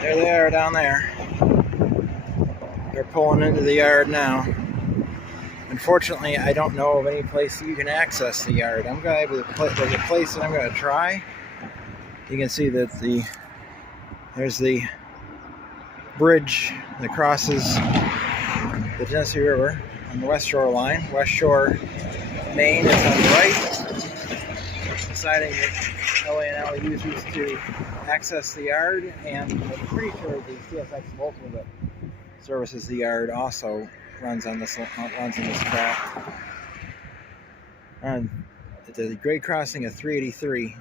There they are down there. They're pulling into the yard now. Unfortunately, I don't know of any place that you can access the yard. There's a place that I'm going to try. You can see that there's the bridge that crosses the Genesee River on the West Shore line. West Shore Main is on the right. Deciding that LA&L users to access the yard, and I'm pretty sure the CSX local that services the yard also runs in this track. And at the grade crossing of 383.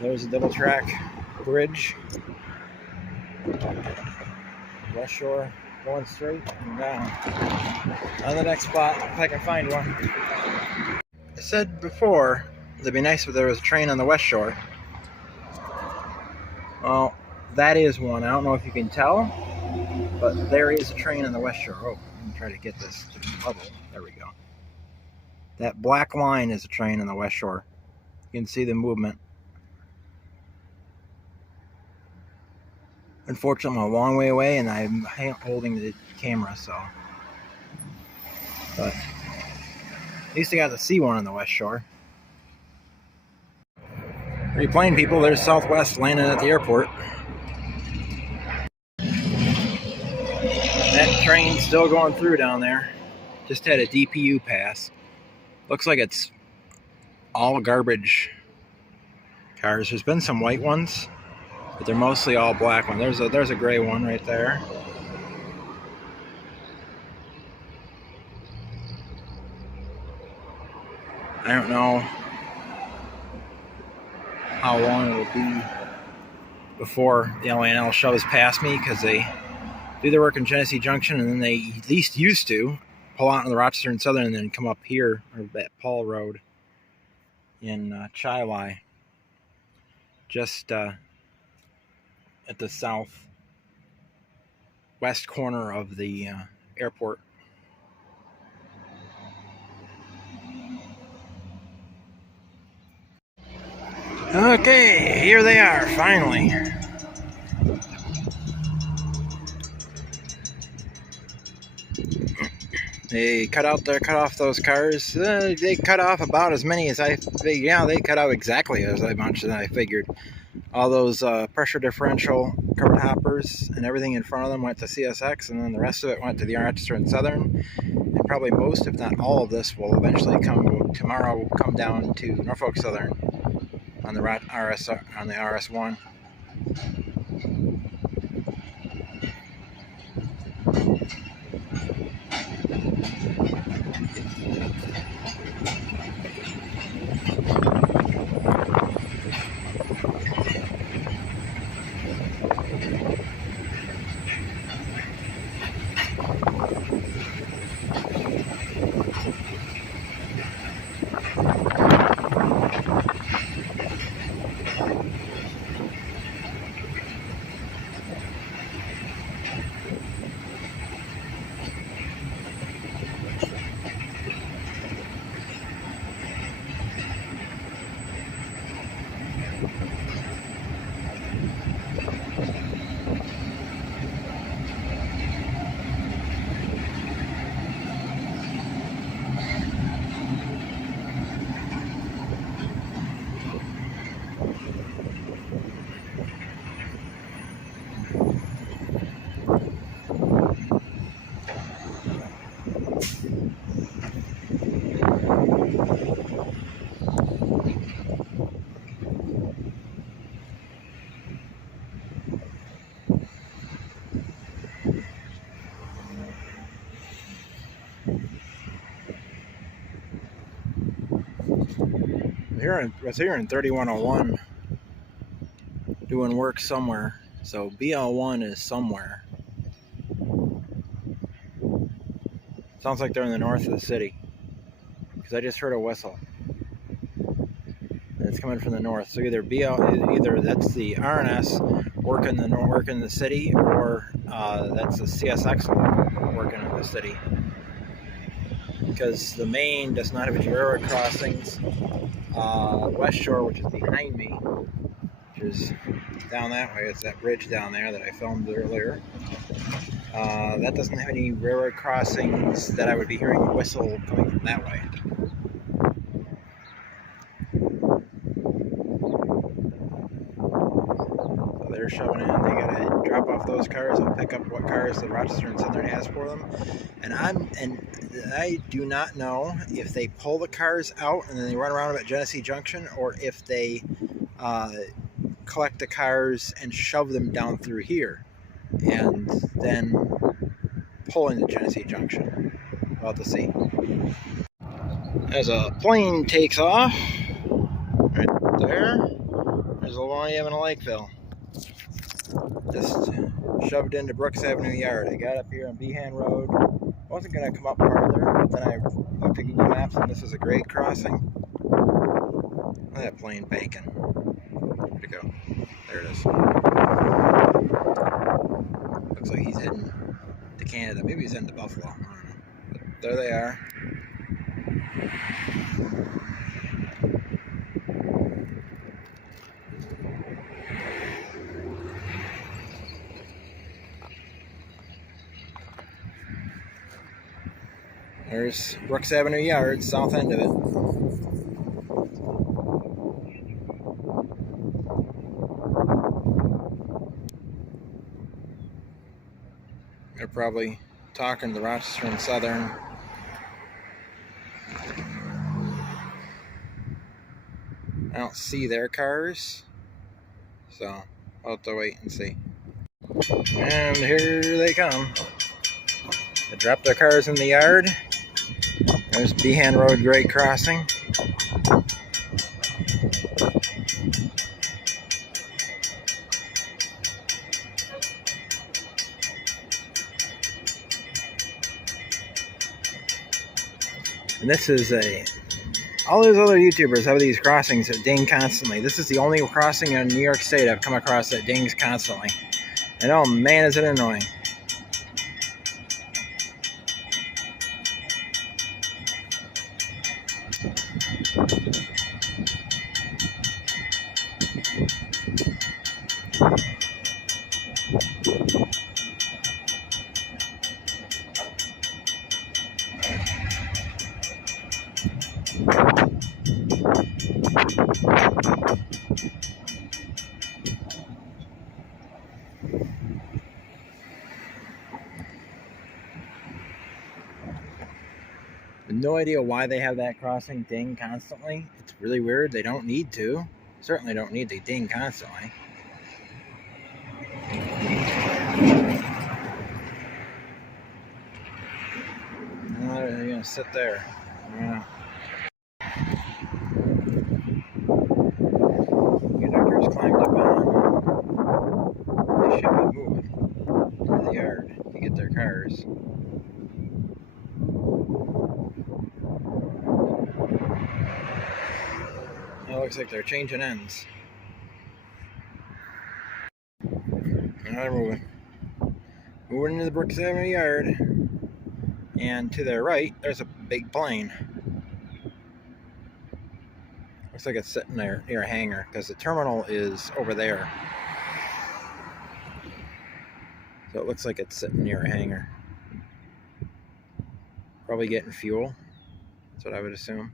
There's a double track bridge. West Shore going straight and down. On the next spot, if I can find one. I said before, it'd be nice if there was a train on the West Shore. Well, that is one. I don't know if you can tell, but there is a train on the West Shore. Oh, let me try to get this to level. There we go. That black line is a train on the West Shore. You can see the movement. Unfortunately, I'm a long way away and I'm holding the camera, so. But at least I got to see one on the West Shore. Replane people, there's Southwest landing at the airport. That train's still going through down there. Just had a DPU pass. Looks like it's all garbage cars. There's been some white ones, but they're mostly all black ones. There's a gray one right there. I don't know how long it will be before the LA&L shoves past me, because they do their work in Genesee Junction, and then they at least used to pull out on the Rochester and Southern and then come up here, or at Paul Road in Chihuahua, just at the southwest corner of the airport. Okay, here they are, finally. They cut off those cars. They cut off about as many as I figured. Yeah, they cut out exactly as much as I figured. All those pressure differential covered hoppers and everything in front of them went to CSX, and then the rest of it went to the Rochester and Southern. And probably most, if not all of this, will eventually come down to Norfolk Southern on the RSR, on the RS1. Was here in 3101 doing work somewhere. So BL1 is somewhere. Sounds like they're in the north of the city, because I just heard a whistle. And it's coming from the north. So either that's the RNS working the city, or that's a CSX working in the city, because the main does not have any railroad crossings. West Shore, which is behind me, which is down that way, it's that bridge down there that I filmed earlier. That doesn't have any railroad crossings that I would be hearing a whistle coming from that way. So they're shoving in. They gotta drop off those cars and pick up what cars the Rochester and Southern has for them. And I do not know if they pull the cars out and then they run around them at Genesee Junction, or if they collect the cars and shove them down through here and then pull into Genesee Junction. We'll have to see. As a plane takes off, right there, there's a William and a Lakeville. Just shoved into Brooks Avenue Yard. I got up here on Behan Road. Wasn't going to come up farther, but then I looked at Google Maps and this is a grade crossing. Look at that plane banking. Where'd it go? There it is. Looks like he's heading to Canada. Maybe he's heading to Buffalo. I don't know. But there they are. There's Brooks Avenue Yard, south end of it. They're probably talking to Rochester and Southern. I don't see their cars, so I'll have to wait and see. And here they come. They drop their cars in the yard. There's Behan Road grade crossing. And this is all those other YouTubers have these crossings that ding constantly. This is the only crossing in New York State I've come across that dings constantly. And oh man, is it annoying. No idea why they have that crossing ding constantly. It's really weird. They don't need to. Certainly don't need to ding constantly. They're gonna sit there. Yeah. Conductors climbed up on. They should be moving to the yard to get their cars. It looks like they're changing ends. Now they're moving. Moving into the Brooks Avenue Yard. And to their right, there's a big plane. Looks like it's sitting there near a hangar, because the terminal is over there. So it looks like it's sitting near a hangar. Probably getting fuel. That's what I would assume.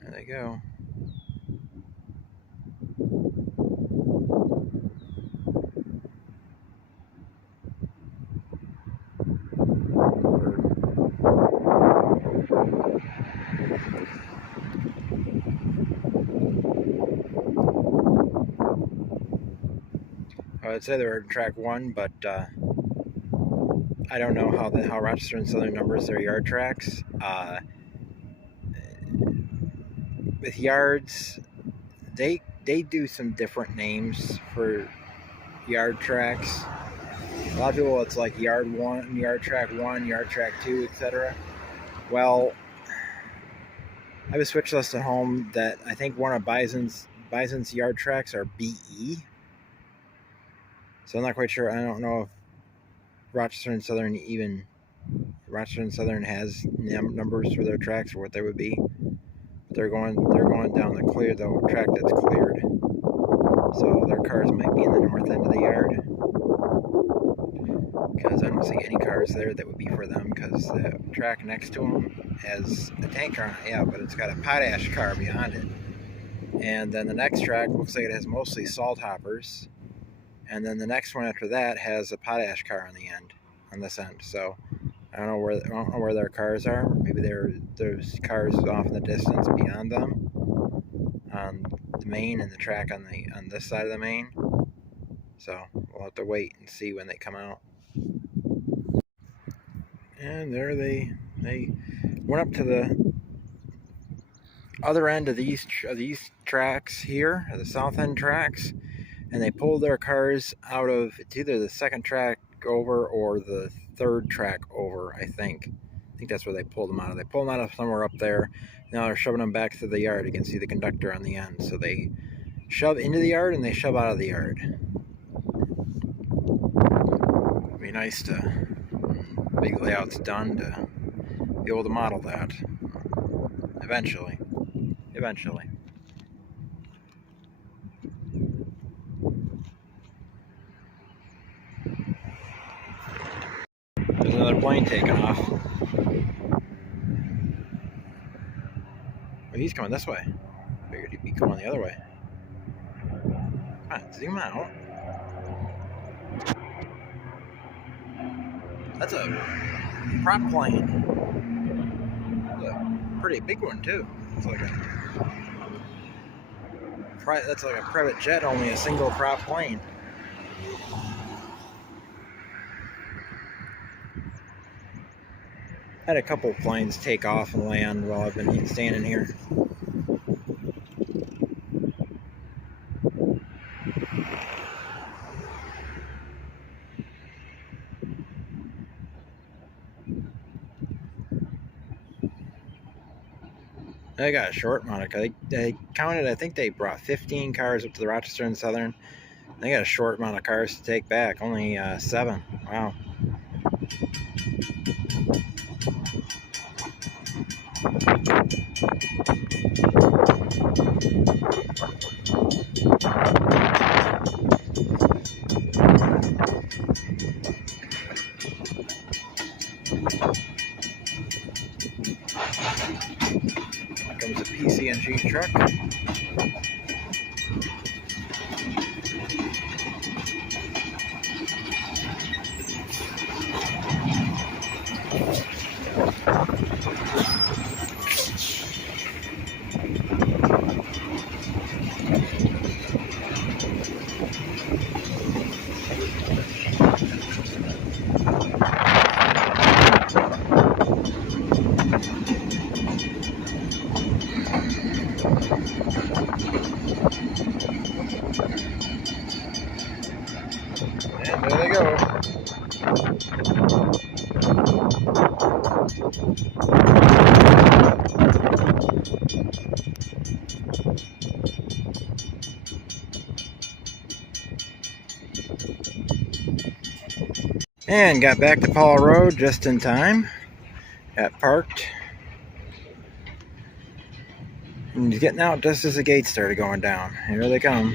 There they go. I would say they were in track 1, but I don't know how Rochester and Southern numbers their yard tracks. With yards, they do some different names for yard tracks. A lot of people, it's like yard 1, yard track 1, yard track 2, etc. Well, I have a switch list at home that I think one of Bison's yard tracks are BE. So I'm not quite sure. I don't know if Rochester and Southern has numbers for their tracks or what they would be. But they're going down the track that's cleared. So their cars might be in the north end of the yard. Because I don't see any cars there that would be for them, because the track next to them has a tanker on it, yeah, but it's got a potash car behind it. And then the next track looks like it has mostly salt hoppers. And then the next one after that has a potash car on the end, on this end. So I don't know where their cars are. Maybe there's cars off in the distance beyond them on the main and the track on this side of the main. So we'll have to wait and see when they come out. And there they went up to the other end of these tracks here, the south end tracks, and they pulled their cars out of, it's either the second track over or the third track over, I think that's where they pulled them out of. They pulled them out of somewhere up there. Now they're shoving them back to the yard. You can see the conductor on the end. So they shove into the yard and they shove out of the yard. It'd be nice to, big layout's done, to be able to model that eventually. There's another plane taking off. Oh, he's coming this way. Figured he'd be going the other way. Come on, zoom out. That's a prop plane. That's a pretty big one too. It's like that's like a private jet, only a single prop plane. Had a couple planes take off and land while I've been standing here. They got a short amount of, they counted, I think they brought 15 cars up to the Rochester and Southern. They got a short amount of cars to take back, only 7. Wow. Here comes a PCNG truck. And there they go. And got back to Paul Road just in time. Got parked. And he's getting out just as the gates started going down. Here they come.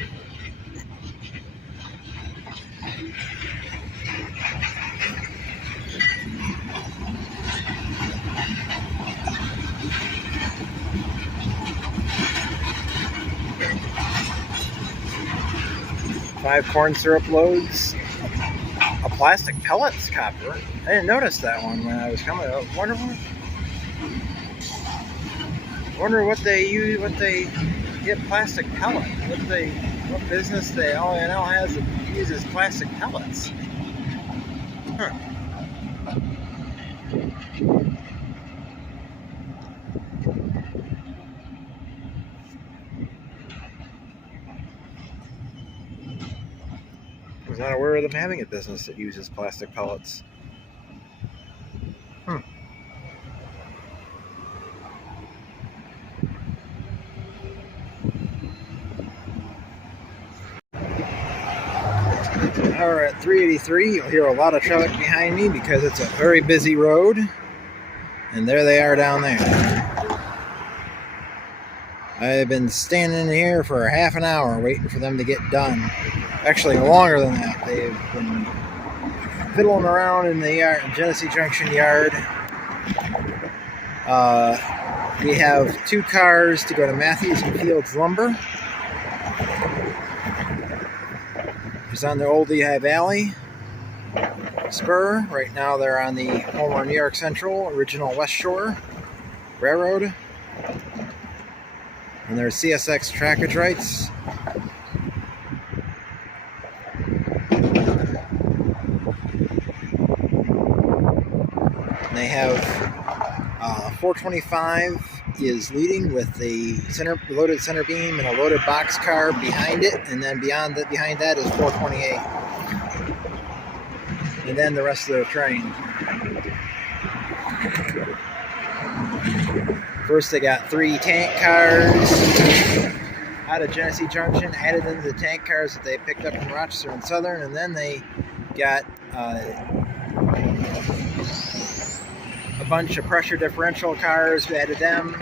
Five corn syrup loads. A plastic pellets copper. I didn't notice that one when I was coming. I wonder what they use. What they get plastic pellet. What business the LA&L has that uses plastic pellets? Huh. I was not aware of them having a business that uses plastic pellets. hour at 383. You'll hear a lot of traffic behind me because it's a very busy road. And there they are down there. I've been standing here for half an hour waiting for them to get done. Actually, longer than that. They've been fiddling around in the yard, Genesee Junction yard. We have 2 cars to go to Matthews and Fields Lumber. It's on the old Lehigh Valley spur. Right now they're on the Homer New York Central original West Shore Railroad. And there's CSX trackage rights. And they have 425 is leading with the loaded center beam and a loaded box car behind it, and then behind that is 428, and then the rest of the train. First, they got 3 tank cars out of Genesee Junction, added into the tank cars that they picked up from Rochester and Southern, and then they got a bunch of pressure differential cars. We added them.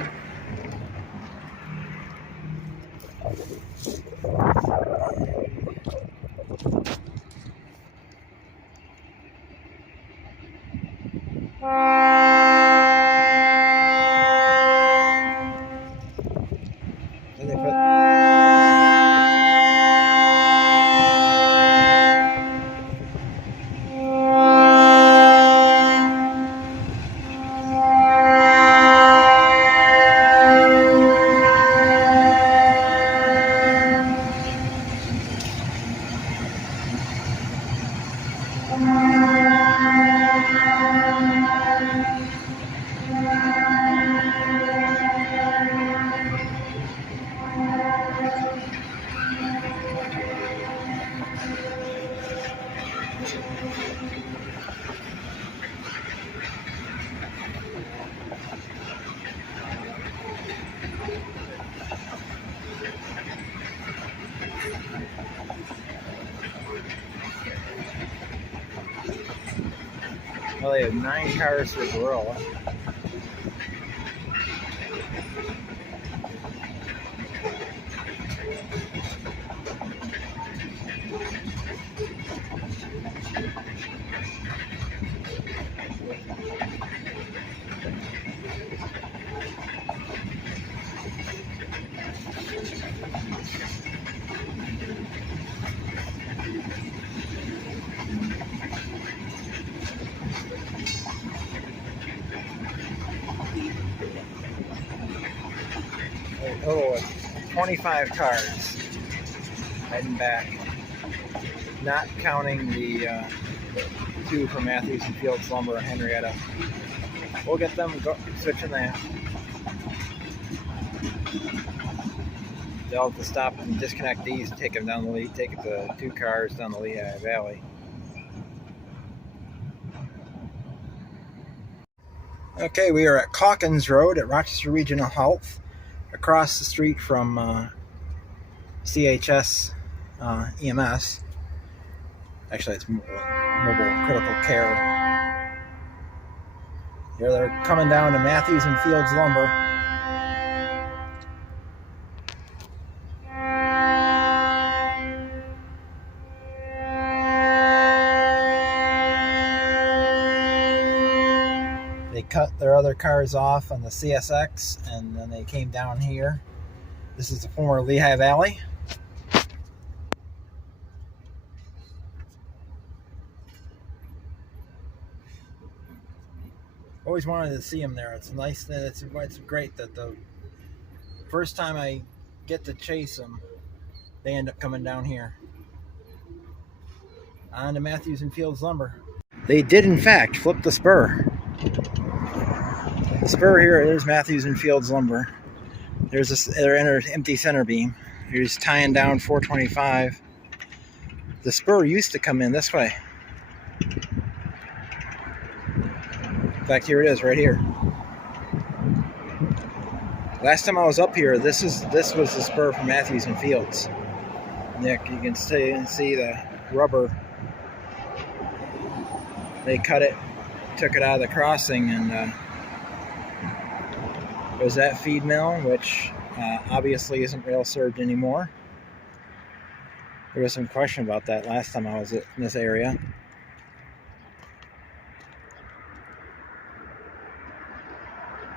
Then they put well, they have 9 cars for Corolla. Oh, 25 cars heading back, not counting the 2 from Matthews and Fields Lumber and Henrietta. We'll get them switching that. They'll have to stop and disconnect these and take them down take the 2 cars down the Lehigh Valley. Okay, we are at Calkins Road at Rochester Regional Health, across the street from CHS EMS. Actually, it's Mobile Critical Care. Here they're coming down to Matthews and Fields Lumber. They cut their other cars off on the CSX, and then they came down here. This is the former Lehigh Valley. Always wanted to see them there. It's nice that it's great that the first time I get to chase them, they end up coming down here. On to Matthews and Fields Lumber. They did, in fact, flip the spur. The spur here is Matthews and Fields Lumber. There's their empty center beam. Here's tying down 425. The spur used to come in this way. In fact, here it is, right here. Last time I was up here, this was the spur for Matthews and Fields. Nick, you can see the rubber they cut it, took it out of the crossing, and it was that feed mill, which obviously isn't rail served anymore. There was some question about that last time I was in this area.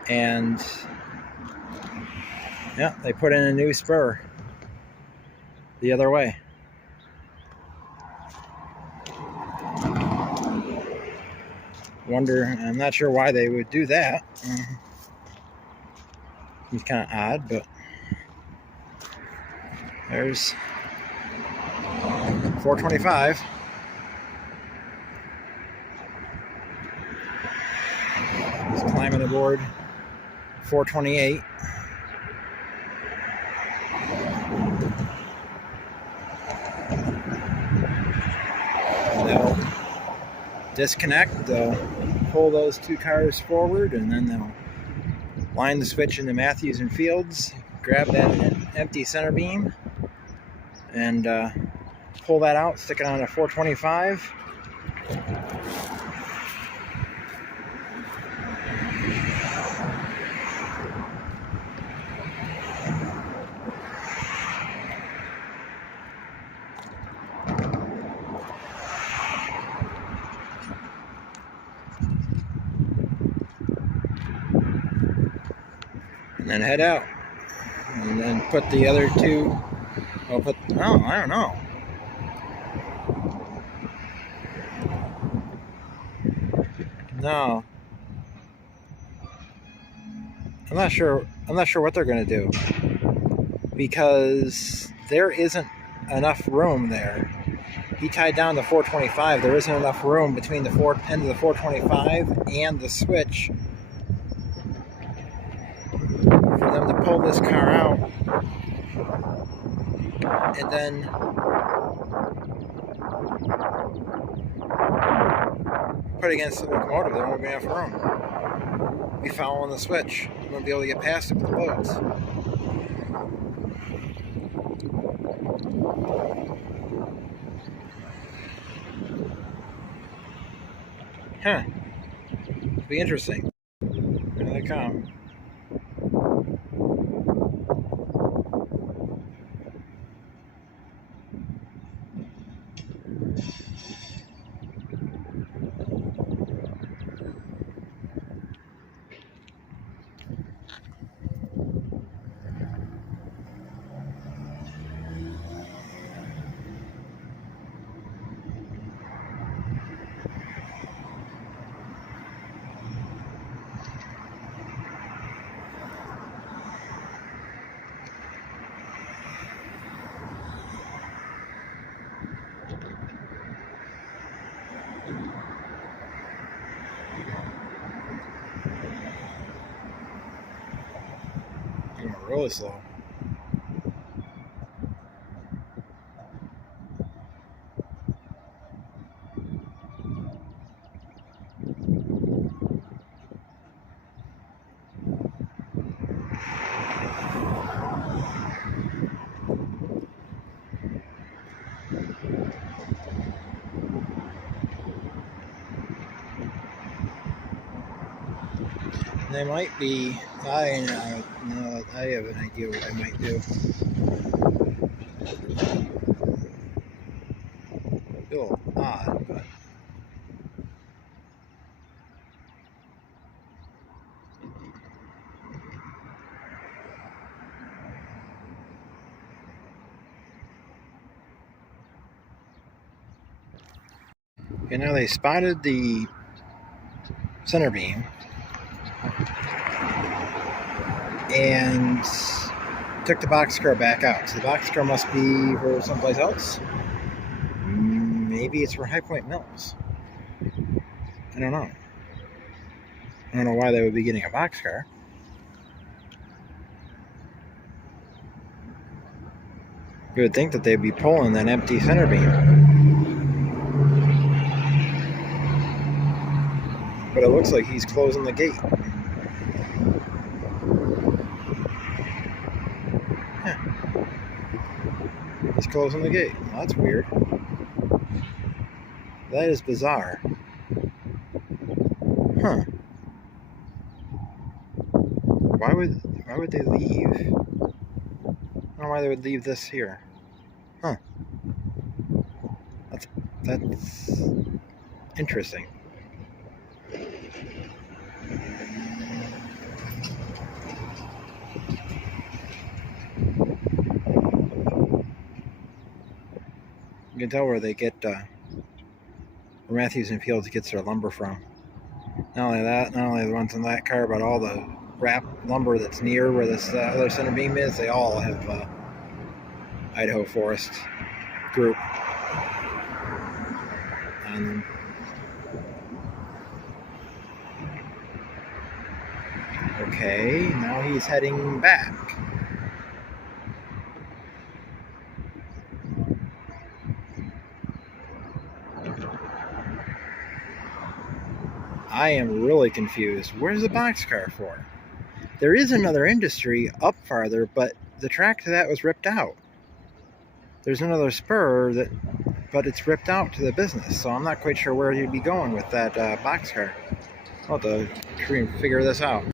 And yeah, they put in a new spur the other way. I'm not sure why they would do that. It's kind of odd, but there's 425. Just climbing aboard 428. They'll disconnect, they'll pull those two cars forward, and then they'll line the switch into Matthews and Fields, grab that empty center beam, and pull that out, stick it on a 425. And then head out, and then put the other two. I don't know. No, I'm not sure what they're going to do, because there isn't enough room there. He tied down the 425. There isn't enough room between the end of the 425 and the switch for them to pull this car out and then put it against the locomotive. There won't be enough room. Be following the switch. You won't be able to get past it with the loads. Huh. It'll be interesting. Here they come. Really slow. They might be. I have an idea what I might do. A little odd, but okay, now they spotted the center beam and took the boxcar back out. So the boxcar must be for someplace else. Maybe it's for High Point Mills. I don't know. I don't know why they would be getting a boxcar. You would think that they'd be pulling that empty center beam. But it looks like he's closing the gate. He's closing the gate. Well, that's weird. That is bizarre. Huh. Why would they leave? I don't know why they would leave this here. Huh. That's interesting. You can tell where they get where Matthews and Fields gets their lumber from. Not only that, not only the ones in that car, but all the wrap lumber that's near where this other center beam is, they all have Idaho Forest Group on them. Okay, now he's heading back. I am really confused. Where's the boxcar for? There is another industry up farther, but the track to that was ripped out. There's another spur but it's ripped out to the business, so I'm not quite sure where you'd be going with that boxcar. I'll have to figure this out.